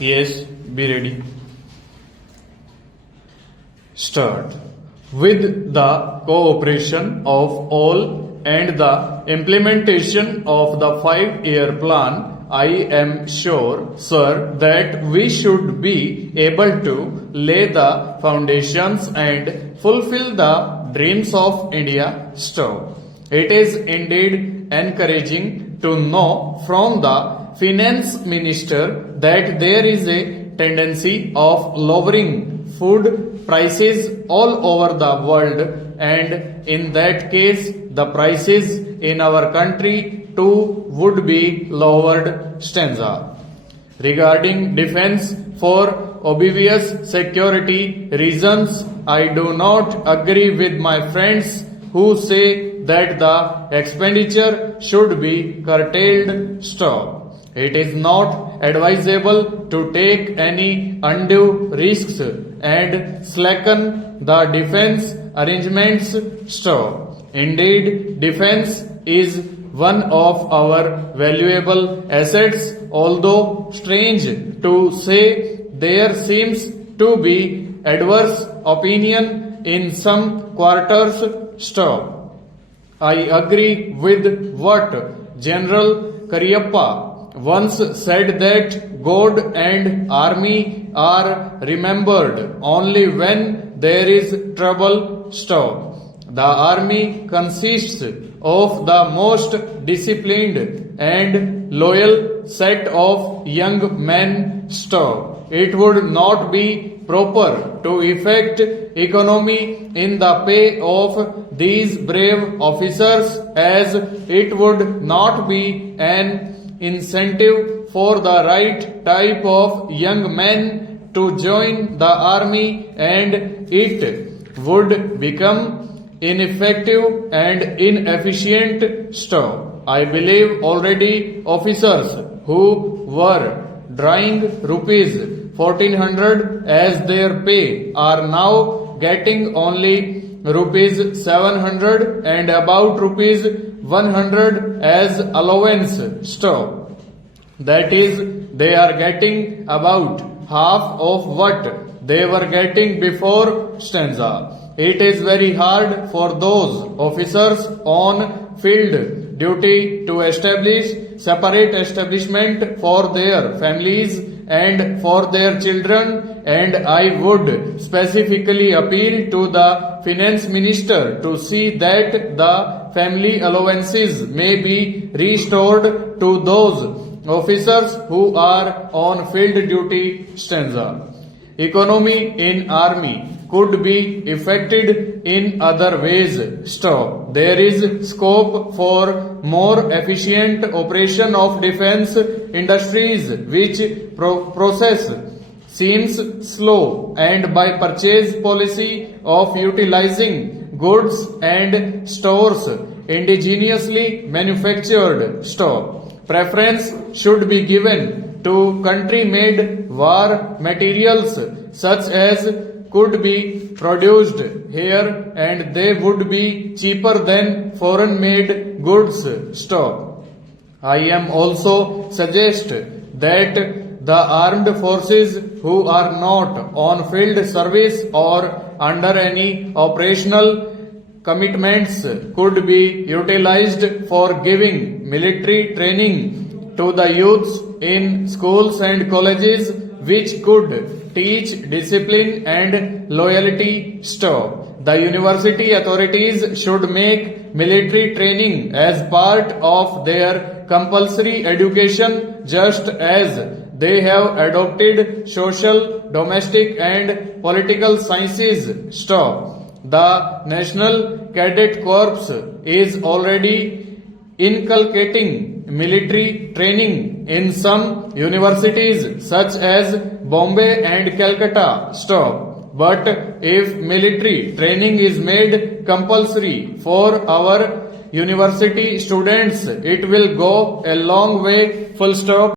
Yes, be ready. Start. With the cooperation of all and the implementation of the 5-year plan, I am sure, sir, that we should be able to lay the foundations and fulfill the dreams of India. Stop. It is indeed encouraging to know from the finance minister that there is a tendency of lowering food prices all over the world, and in that case the prices in our country too would be lowered. Stanza. Regarding defense, for obvious security reasons, I do not agree with my friends who say that the expenditure should be curtailed. Stop. It is not advisable to take any undue risks and slacken the defense arrangements. Stop. Indeed, defense is one of our valuable assets, although strange to say there seems to be adverse opinion in some quarters. Stop. I agree with what General Cariappa once said, that God and army are remembered only when there is trouble. Stop. The army consists of the most disciplined and loyal set of young men. Stop. It would not be proper to effect economy in the pay of these brave officers, as it would not be an incentive for the right type of young men to join the army, and it would become ineffective and inefficient. Stop. I believe already officers who were drawing rupees 1400 as their pay are now getting only rupees 700 and about rupees 100 as allowance. Stop. That is, they are getting about half of what they were getting before. Stanza. It is very hard for those officers on field duty to establish separate establishment for their families and for their children, and I would specifically appeal to the finance minister to see that the family allowances may be restored to those officers who are on field duty. Stanza. Economy in army could be effected in other ways. Stop. There is scope for more efficient operation of defense industries, which process seems slow, and by purchase policy of utilizing goods and stores indigenously manufactured. Stop. Preference should be given to country-made war materials such as could be produced here, and they would be cheaper than foreign-made goods. Stop. I am also suggest that the armed forces who are not on field service or under any operational commitments could be utilized for giving military training to the youths in schools and colleges, which could teach discipline and loyalty. Stop. The university authorities should make military training as part of their compulsory education, just as they have adopted social, domestic and political sciences. Stop. The National Cadet Corps is already inculcating military training in some universities such as Bombay and Calcutta. Stop. But if military training is made compulsory for our university students, it will go a long way. Full stop.